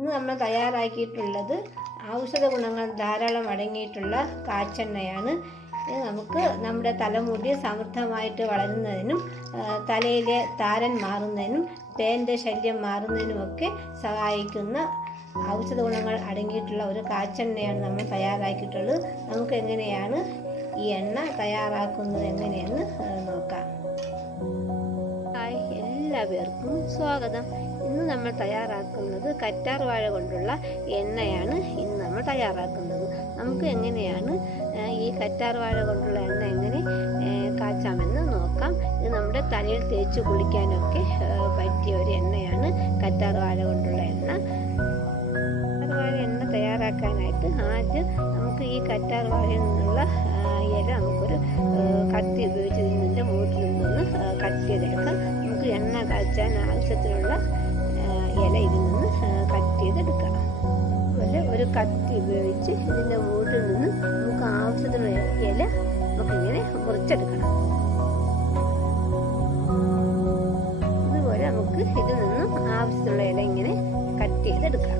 ഇന്ന് നമ്മൾ തയ്യാറാക്കിയിട്ടുള്ളത് ഔഷധ ഗുണങ്ങൾ ധാരാളം അടങ്ങിയിട്ടുള്ള കാച്ചെണ്ണയാണ്. ഇത് നമുക്ക് നമ്മുടെ തലമുടി സമൃദ്ധമായിട്ട് വളരുന്നതിനും തലയിലെ താരൻ മാറുന്നതിനും പേന്റെ ശല്യം മാറുന്നതിനുമൊക്കെ സഹായിക്കുന്ന ഔഷധ ഗുണങ്ങൾ അടങ്ങിയിട്ടുള്ള ഒരു കാച്ചെണ്ണയാണ് നമ്മൾ തയ്യാറാക്കിയിട്ടുള്ളത്. നമുക്ക് എങ്ങനെയാണ് ഈ എണ്ണ തയ്യാറാക്കുന്നത് എങ്ങനെയെന്ന് നോക്കാം. ഹായ് എല്ലാവർക്കും സ്വാഗതം. ഇന്ന് നമ്മൾ തയ്യാറാക്കുന്നത് കറ്റാർ വാഴ കൊണ്ടുള്ള എണ്ണയാണ് ഇന്ന് നമ്മൾ തയ്യാറാക്കുന്നത്. നമുക്ക് എങ്ങനെയാണ് ഈ കറ്റാർ വാഴ കൊണ്ടുള്ള എണ്ണ എങ്ങനെ കാച്ചാമെന്ന് നോക്കാം. ഇത് നമ്മുടെ തലയിൽ തേച്ച് കുളിക്കാനൊക്കെ പറ്റിയ ഒരു എണ്ണയാണ് കറ്റാർ വാഴ കൊണ്ടുള്ള എണ്ണ. കറ്റാർ വാഴ എണ്ണ തയ്യാറാക്കാനായിട്ട് ആദ്യം നമുക്ക് ഈ കറ്റാർ വാഴയിൽ നിന്നുള്ള ഇല നമുക്കൊരു കത്തി ഉപയോഗിച്ച് ഇതിന്റെ മൂട്ടിൽ നിന്നൊന്ന് കത്തി ചെയ്തെടുക്കാം നമുക്ക് എണ്ണ കാച്ചാൻ ആവശ്യത്തിനുള്ള ഇല ഇതിൽ നിന്ന് കട്ട് ചെയ്തെടുക്കണം. അതുപോലെ ഒരു കത്തി ഉപയോഗിച്ച് ഇതിന്റെ വീട്ടിൽ നിന്ന് നമുക്ക് ആവശ്യത്തിനുള്ള ഇല നമുക്കിങ്ങനെ മുറിച്ചെടുക്കണം. ഇതുപോലെ നമുക്ക് ഇതിൽ നിന്നും ആവശ്യത്തിനുള്ള ഇല ഇങ്ങനെ കട്ട് ചെയ്തെടുക്കണം.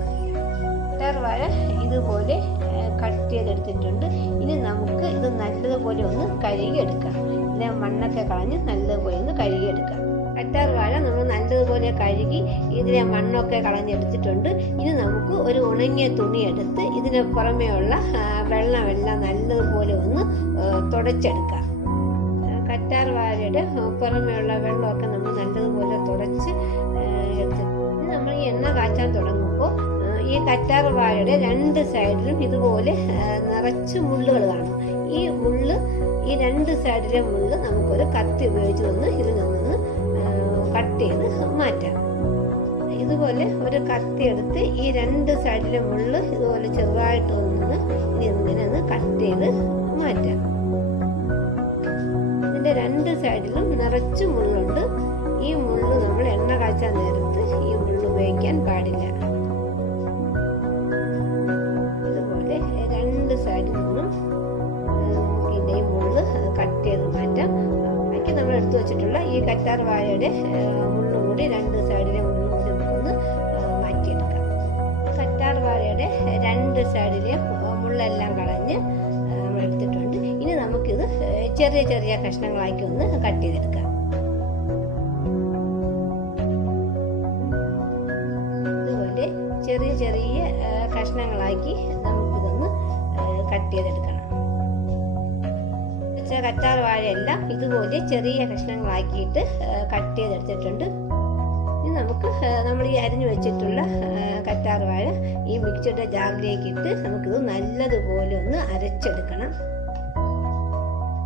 വാഴ ഇതുപോലെ കട്ട് ചെയ്തെടുത്തിട്ടുണ്ട്. ഇനി നമുക്ക് ഇത് നല്ലതുപോലെ ഒന്ന് കഴുകിയെടുക്കാം ഇതിനെ മണ്ണൊക്കെ കളഞ്ഞ് നല്ലതുപോലെ ഒന്ന് കഴുകിയെടുക്കാം. കറ്റാർ വാഴ നമ്മൾ നല്ലതുപോലെ കഴുകി ഇതിലെ മണ്ണൊക്കെ കളഞ്ഞെടുത്തിട്ടുണ്ട്. ഇനി നമുക്ക് ഒരു ഉണങ്ങിയ തുണി എടുത്ത് ഇതിന് പുറമേയുള്ള വെള്ളമെല്ലാം നല്ലതുപോലെ ഒന്ന് തുടച്ചെടുക്കാം. കറ്റാർ വാഴയുടെ പുറമേയുള്ള വെള്ളമൊക്കെ നമ്മൾ നല്ലതുപോലെ തുടച്ച് എടുത്തിട്ട് നമ്മൾ ഈ എണ്ണ കാച്ചാൻ തുടങ്ങുമ്പോൾ ഈ കറ്റാർ വാഴയുടെ രണ്ട് സൈഡിലും ഇതുപോലെ നിറച്ച് മുള്ളുകൾ കാണും. ഈ മുള്ള് ഈ രണ്ട് സൈഡിലെ മുള്ള് നമുക്കൊരു കത്തി ഉപയോഗിച്ച് ഒന്ന് ഇതിൽ നിന്നൊന്ന് കട്ട് ചെയ്ത് മാറ്റാം. ഇതുപോലെ ഒരു കത്തി എടുത്ത് ഈ രണ്ട് സൈഡിലും മുള്ള് ഇതുപോലെ ചെറുതായിട്ട് ഒന്ന് ഇനി ഇങ്ങനെ ഒന്ന് കട്ട് ചെയ്ത് മാറ്റാം. ഇതിന്റെ രണ്ട് സൈഡിലും നിറച്ച് മുള്ളുണ്ട്. ഈ മുള്ള് നമ്മൾ എണ്ണ കാച്ചാൻ നേരത്ത് ഈ മുള്ള് ഉപയോഗിക്കാൻ പാടില്ല. ഇതുപോലെ രണ്ട് സൈഡിൽ നിന്നും ഇതിന്റെ ഈ മുള്ള് കട്ട് ചെയ്ത് മാറ്റാം. ബാക്കി നമ്മൾ എടുത്തു വെച്ചിട്ടുള്ള ഈ കറ്റാർ വാഴയുടെ മുള്ളും കൂടി രണ്ട് സൈഡിലെ മുള്ളും കൂടി നമുക്കൊന്ന് മാറ്റിയെടുക്കാം. കറ്റാർ വാഴയുടെ രണ്ട് സൈഡിലെ മുള്ളെല്ലാം കളഞ്ഞ് നമ്മൾ എടുത്തിട്ടുണ്ട്. ഇനി നമുക്കിത് ചെറിയ ചെറിയ കഷ്ണങ്ങളാക്കി ഒന്ന് കട്ട് ചെയ്തെടുക്കാം. ചെറിയ ചെറിയ കഷ്ണങ്ങളാക്കി നമുക്കിതൊന്ന് കട്ട് ചെയ്തെടുക്കണം. വെച്ച കറ്റാർ വാഴയെല്ലാം. ഇതുപോലെ ചെറിയ കഷ്ണങ്ങളാക്കിയിട്ട് കട്ട് ചെയ്തെടുത്തിട്ടുണ്ട്. ഇനി നമുക്ക് നമ്മൾ ഈ അരിഞ്ഞു വെച്ചിട്ടുള്ള കറ്റാർ വാഴ ഈ മിക്സിയുടെ ജാറിലേക്ക് ഇട്ട് നമുക്കിത് നല്ലതുപോലെ ഒന്ന് അരച്ചെടുക്കണം.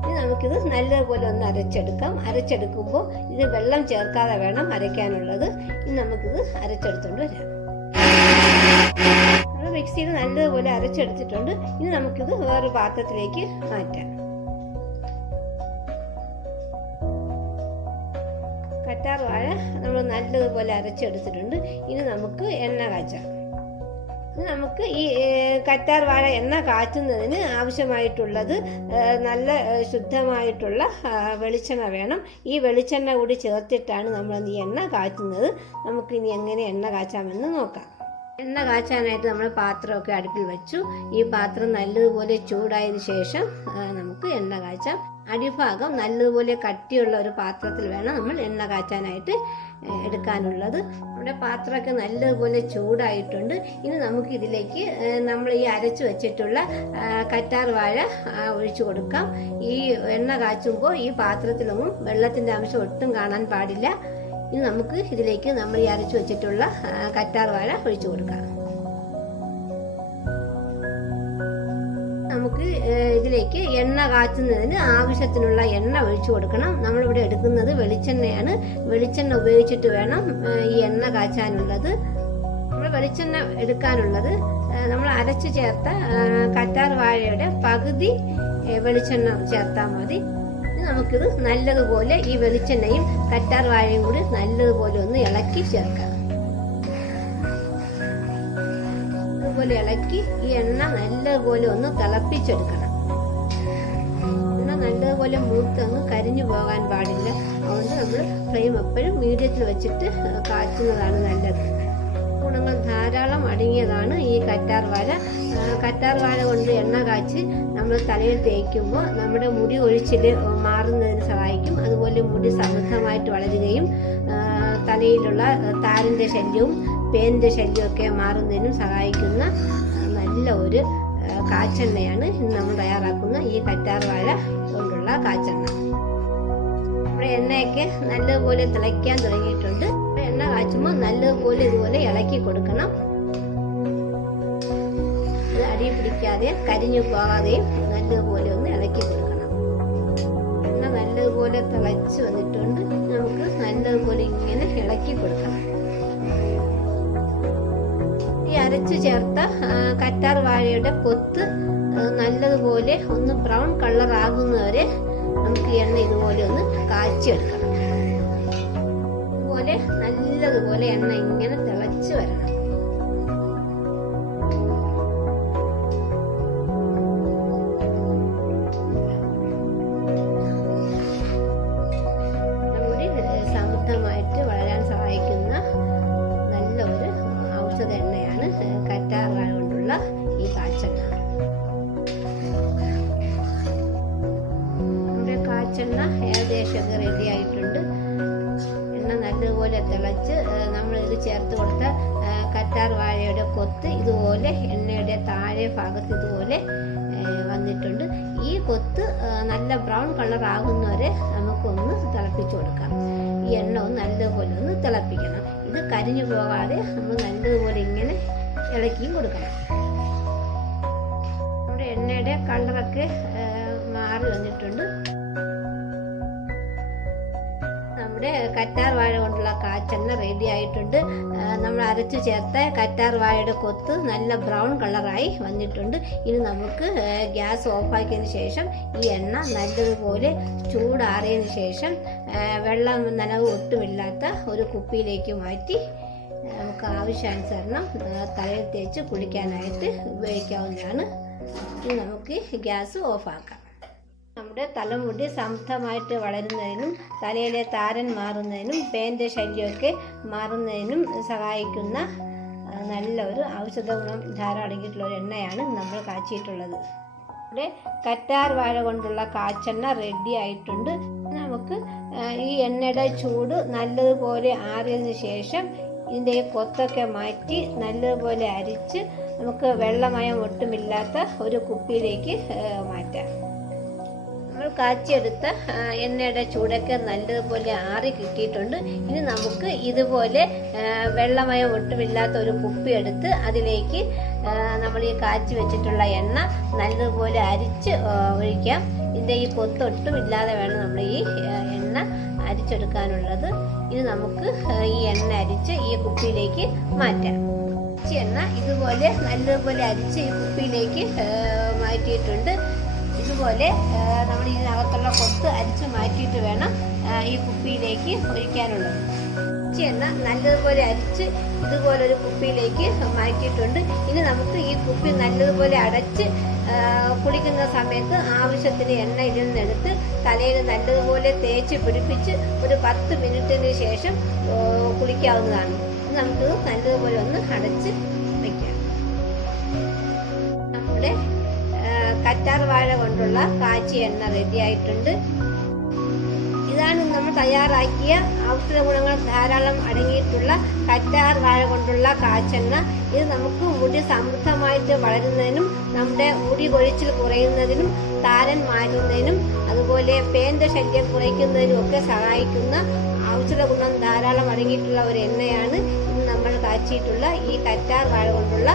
ഇനി നമുക്കിത് നല്ലതുപോലെ ഒന്ന് അരച്ചെടുക്കാം. അരച്ചെടുക്കുമ്പോൾ ഇത് വെള്ളം ചേർക്കാതെ വേണം അരയ്ക്കാനുള്ളത്. ഇനി നമുക്കിത് അരച്ചെടുത്തുകൊണ്ട് വരാം. മിക്സിയിൽ നല്ലതുപോലെ അരച്ചെടുത്തിട്ടുണ്ട്. ഇനി നമുക്കിത് വേറൊരു പാത്രത്തിലേക്ക് മാറ്റാം. നല്ലതുപോലെ അരച്ചെടുത്തിട്ടുണ്ട്. ഇനി നമുക്ക് എണ്ണ കാച്ചാം. ഇനി നമുക്ക് ഈ കറ്റാർ വാഴ എണ്ണ കാച്ചുന്നതിന് ആവശ്യമായിട്ടുള്ളത് നല്ല ശുദ്ധമായിട്ടുള്ള വെളിച്ചെണ്ണ വേണം. ഈ വെളിച്ചെണ്ണ കൂടി ചേർത്തിട്ടാണ് നമ്മൾ ഈ എണ്ണ കാച്ചുന്നത്. നമുക്കിനി എങ്ങനെ എണ്ണ കാച്ചാമെന്ന് നോക്കാം. എണ്ണ കാച്ചാനായിട്ട് നമ്മൾ പാത്രമൊക്കെ അടുപ്പിൽ വെച്ചു. ഈ പാത്രം നല്ലതുപോലെ ചൂടായതിനു ശേഷം നമുക്ക് എണ്ണ കാച്ചാം. അടിഭാഗം നല്ലതുപോലെ കട്ടിയുള്ള ഒരു പാത്രത്തിൽ വേണം നമ്മൾ എണ്ണ കാച്ചാനായിട്ട് എടുക്കാനുള്ളത്. നമ്മുടെ പാത്രമൊക്കെ നല്ലതുപോലെ ചൂടായിട്ടുണ്ട്. ഇനി നമുക്ക് ഇതിലേക്ക് നമ്മൾ ഈ അരച്ച് വെച്ചിട്ടുള്ള കറ്റാർ വാഴ ഒഴിച്ചു കൊടുക്കാം. ഈ എണ്ണ കാച്ചുമ്പോൾ ഈ പാത്രത്തിലൊന്നും വെള്ളത്തിന്റെ അംശം ഒട്ടും കാണാൻ പാടില്ല. ഇനി നമുക്ക് ഇതിലേക്ക് നമ്മൾ ഈ അരച്ച് വെച്ചിട്ടുള്ള കറ്റാർ വാഴ ഒഴിച്ചു കൊടുക്കാം. നമുക്ക് ഇതിലേക്ക് എണ്ണ കാച്ചുന്നതിന് ആവശ്യത്തിനുള്ള എണ്ണ ഒഴിച്ചു കൊടുക്കണം. നമ്മളിവിടെ എടുക്കുന്നത് വെളിച്ചെണ്ണയാണ്. വെളിച്ചെണ്ണ ഉപയോഗിച്ചിട്ട് വേണം ഈ എണ്ണ കാച്ചാനുള്ളത്. നമ്മൾ വെളിച്ചെണ്ണ എടുക്കാനുള്ളത് നമ്മൾ അരച്ചു ചേർത്ത കറ്റാർ വാഴയുടെ പകുതി വെളിച്ചെണ്ണ ചേർത്താൽ മതി. നമുക്കിത് നല്ലതുപോലെ ഈ വെളിച്ചെണ്ണയും കറ്റാർ വാഴയും കൂടി നല്ലതുപോലെ ഒന്ന് ഇളക്കി ചേർക്കാം. അതുപോലെ ഇളക്കി ഈ എണ്ണ നല്ലപോലെ ഒന്ന് തിളപ്പിച്ചെടുക്കണം. എണ്ണ നല്ലതുപോലെ മൂത്തങ്ങ് കരിഞ്ഞു പോകാൻ പാടില്ല. അതുകൊണ്ട് നമ്മൾ ഫ്ലെയിം എപ്പോഴും മീഡിയത്തിൽ വെച്ചിട്ട് കാച്ചുന്നതാണ് നല്ലത്. ഗുണങ്ങൾ ധാരാളം അടങ്ങിയതാണ് ഈ കറ്റാർ വാഴ. കറ്റാർ വാഴ കൊണ്ട് എണ്ണ കാച്ചി നമ്മൾ തലയിൽ തേക്കുമ്പോൾ നമ്മുടെ മുടി ഒഴിച്ചിൽ മാറുന്നതിന് സഹായിക്കും. അതുപോലെ മുടി സമൃദ്ധമായിട്ട് വളരുകയും തലയിലുള്ള താരന്റെ ശല്യവും പേനിന്റെ ശല്യമൊക്കെ മാറുന്നതിനും സഹായിക്കുന്ന നല്ല ഒരു കാച്ചെണ്ണയാണ് ഇന്ന് നമ്മൾ തയ്യാറാക്കുന്ന ഈ കറ്റാർ വാഴ കൊണ്ടുള്ള കാച്ചെണ്ണ. നമ്മുടെ എണ്ണയൊക്കെ നല്ലതുപോലെ തിളയ്ക്കാൻ തുടങ്ങിയിട്ടുണ്ട്. എണ്ണ കാച്ചുമ്പോൾ നല്ലതുപോലെ ഇതുപോലെ ഇളക്കി കൊടുക്കണം. ഇത് അടി പിടിക്കാതെ കരിഞ്ഞു പോകാതെയും നല്ലതുപോലെ ഒന്ന് ഇളക്കി കൊടുക്കണം. എണ്ണ നല്ലതുപോലെ തിളച്ച് വന്നിട്ടുണ്ട്. നമുക്ക് നല്ലതുപോലെ ഇങ്ങനെ ഇളക്കി കൊടുക്കണം. അരച്ചു ചേർത്ത കറ്റാർ വാഴയുടെ കൊത്ത് നല്ലതുപോലെ ഒന്ന് ബ്രൗൺ കളർ ആകുന്നവരെ നമുക്ക് എണ്ണ ഇതുപോലെ ഒന്ന് കാച്ചി കാച്ചിയെടുക്കണം ഇതുപോലെ നല്ലതുപോലെ എണ്ണ ഇങ്ങനെ തിളച്ച് വരണം. തിളച്ച് നമ്മളിത് ചേർത്ത് കൊടുത്ത കറ്റാർ വാഴയുടെ കൊത്ത് ഇതുപോലെ എണ്ണയുടെ താഴെ ഭാഗത്ത് ഇതുപോലെ വന്നിട്ടുണ്ട്. ഈ കൊത്ത് നല്ല ബ്രൗൺ കളർ ആകുന്നവരെ നമുക്കൊന്ന് തിളപ്പിച്ചു കൊടുക്കാം. ഈ എണ്ണ ഒന്ന് നല്ലതുപോലെ ഒന്ന് തിളപ്പിക്കണം. ഇത് കരിഞ്ഞു പോകാതെ നമ്മൾ നല്ലതുപോലെ ഇങ്ങനെ ഇളക്കിയും കൊടുക്കണം. നമ്മുടെ എണ്ണയുടെ കളറൊക്കെ മാറി വന്നിട്ടുണ്ട്. നമ്മുടെ കറ്റാർ വാഴ കൊണ്ടുള്ള കാച്ചെണ്ണ റെഡി ആയിട്ടുണ്ട്. നമ്മൾ അരച്ചു ചേർത്ത കറ്റാർ വാഴയുടെ കൊത്ത് നല്ല ബ്രൗൺ കളറായി വന്നിട്ടുണ്ട്. ഇനി നമുക്ക് ഗ്യാസ് ഓഫാക്കിയതിന് ശേഷം ഈ എണ്ണ നല്ലതുപോലെ ചൂടാറിയതിന് ശേഷം വെള്ളം നനവ് ഒട്ടുമില്ലാത്ത ഒരു കുപ്പിയിലേക്ക് മാറ്റി നമുക്ക് ആവശ്യാനുസരണം തലയിൽ തേച്ച് കുളിക്കാനായിട്ട് ഉപയോഗിക്കാവുന്നതാണ്. ഇനി നമുക്ക് ഗ്യാസ് ഓഫാക്കാം നമ്മുടെ തലമുടി സമൃദ്ധമായിട്ട് വളരുന്നതിനും തലയിലെ താരൻ മാറുന്നതിനും പേന്റെ ശല്യമൊക്കെ മാറുന്നതിനും സഹായിക്കുന്ന നല്ല ഒരു ഔഷധ ഗുണം ധാരം അടങ്ങിയിട്ടുള്ള ഒരു എണ്ണയാണ് നമ്മൾ കാച്ചിയിട്ടുള്ളത്. ഇവിടെ കറ്റാർ വാഴ കൊണ്ടുള്ള കാച്ചെണ്ണ റെഡി ആയിട്ടുണ്ട്. നമുക്ക് ഈ എണ്ണയുടെ ചൂട് നല്ലതുപോലെ ആറിയതിന് ശേഷം ഇതിന്റെ ഈ കൊത്തൊക്കെ മാറ്റി നല്ലതുപോലെ അരിച്ച് നമുക്ക് വെള്ളമയം ഒട്ടുമില്ലാത്ത ഒരു കുപ്പിയിലേക്ക് മാറ്റാം. കാച്ചിയെടുത്ത എണ്ണയുടെ ചൂടൊക്കെ നല്ലതുപോലെ ആറി കിട്ടിയിട്ടുണ്ട്. ഇനി നമുക്ക് ഇതുപോലെ വെള്ളമയം ഒട്ടുമില്ലാത്ത ഒരു കുപ്പി എടുത്ത് അതിലേക്ക് നമ്മൾ ഈ കാച്ചി വെച്ചിട്ടുള്ള എണ്ണ നല്ലതുപോലെ അരിച്ച് ഒഴിക്കാം. ഇതിന്റെ ഈ കൊത്തൊട്ടുമില്ലാതെ വേണം നമ്മൾ ഈ എണ്ണ അരിച്ചെടുക്കാനുള്ളത്. ഇത് നമുക്ക് ഈ എണ്ണ അരിച്ച് ഈ കുപ്പിയിലേക്ക് മാറ്റാം. കാച്ചി എണ്ണ ഇതുപോലെ നല്ലതുപോലെ അരിച്ച് ഈ കുപ്പിയിലേക്ക് മാറ്റിയിട്ടുണ്ട്. ഇതുപോലെ നമ്മൾ ഇതിനകത്തുള്ള കൊത്ത് അരിച്ച് മാറ്റിയിട്ട് വേണം ഈ കുപ്പിയിലേക്ക് ഒഴിക്കാനുള്ളത്. എണ്ണ നല്ലതുപോലെ അരിച്ച് ഇതുപോലെ ഒരു കുപ്പിയിലേക്ക് മാറ്റിയിട്ടുണ്ട്. ഇനി നമുക്ക് ഈ കുപ്പി നല്ലതുപോലെ അടച്ച് കുളിക്കുന്ന സമയത്ത് ആവശ്യത്തിന് എണ്ണ ഇതിൽ നിന്നെടുത്ത് തലയിൽ നല്ലതുപോലെ തേച്ച് പിടിപ്പിച്ച് ഒരു പത്ത് മിനിറ്റിന് ശേഷം കുളിക്കാവുന്നതാണ്. നമുക്ക് നല്ലതുപോലെ ഒന്ന് അടച്ച് കറ്റാർ വാഴ കൊണ്ടുള്ള കാച്ചി എണ്ണ റെഡി ആയിട്ടുണ്ട്. ഇതാണ് നമ്മൾ തയ്യാറാക്കിയ ഔഷധ ഗുണങ്ങൾ ധാരാളം അടങ്ങിയിട്ടുള്ള കറ്റാർ വാഴ കൊണ്ടുള്ള കാച്ചെണ്ണ. ഇത് നമുക്ക് മുടി സമൃദ്ധമായിട്ട് വളരുന്നതിനും നമ്മുടെ മുടി കൊഴിച്ചിൽ കുറയുന്നതിനും താരൻ മാറ്റുന്നതിനും അതുപോലെ പേന്റെ ശല്യം കുറയ്ക്കുന്നതിനും ഒക്കെ സഹായിക്കുന്ന ഔഷധ ഗുണം ധാരാളം അടങ്ങിയിട്ടുള്ള ഒരു എണ്ണയാണ് ഇന്ന് നമ്മൾ കാച്ചിയിട്ടുള്ള ഈ കറ്റാർ വാഴ കൊണ്ടുള്ള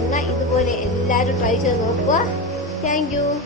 എണ്ണ. ഇതുപോലെ എല്ലാവരും ട്രൈ ചെയ്ത് നോക്കുക. Thank you.